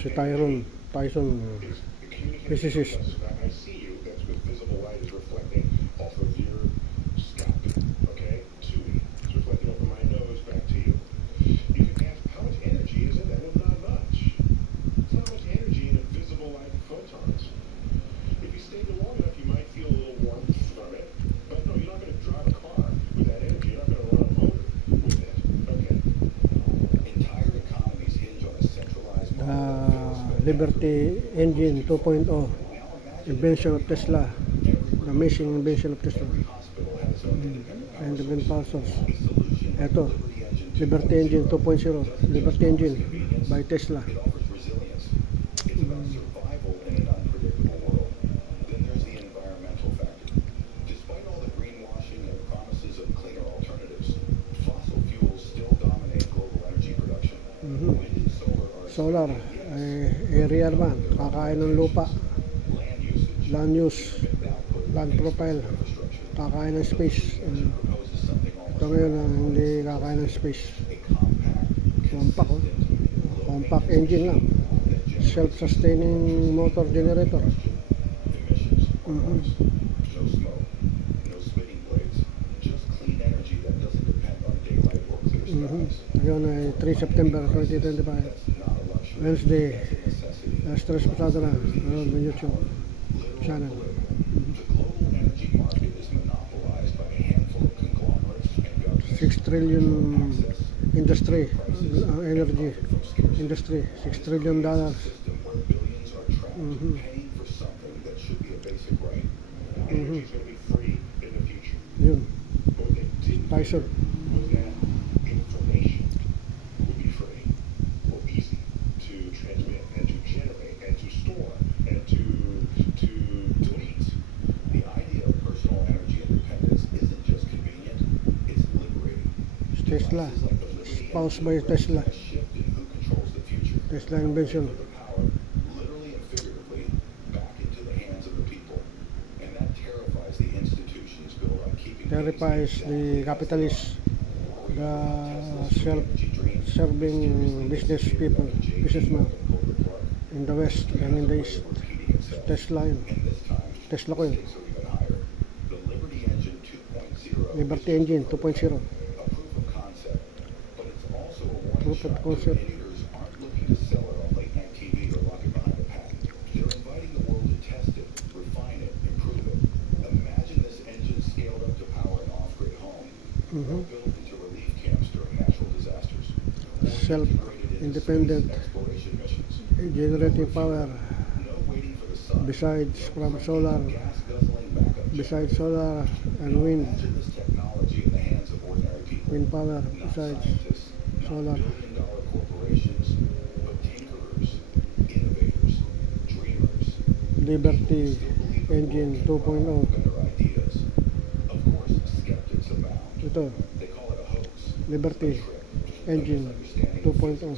si Tyson, physicist. Liberty Engine 2.0, invention of Tesla, the amazing invention of Tesla, and the wind power source. Ito, Liberty Engine 2.0, Liberty Engine by Tesla. Solar, area naman, kakain ng lupa, land use, land profile, kakain ng space. Ito ngayon hindi kakain ng space. Compact engine lang, self-sustaining motor generator. Ngayon ay 3 September 2025, Wednesday. Stress pasado na ng YouTube channel. 6 trillion industry, energy industry, $6 trillion. Yun, Tyson. Tesla, spoused by Tesla invention. Terrifies the capitalists, the self-serving businessmen in the West and in the East. Tesla ko yun. Liberty Engine 2.0. Proof of concept. Self-independent generating power besides solar and wind power besides solar. Liberty Engine 2.0. Ito, Liberty Engine 2.0.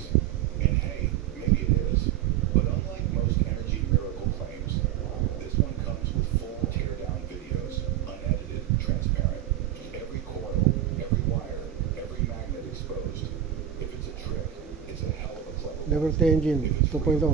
Liberty Engine 2.0.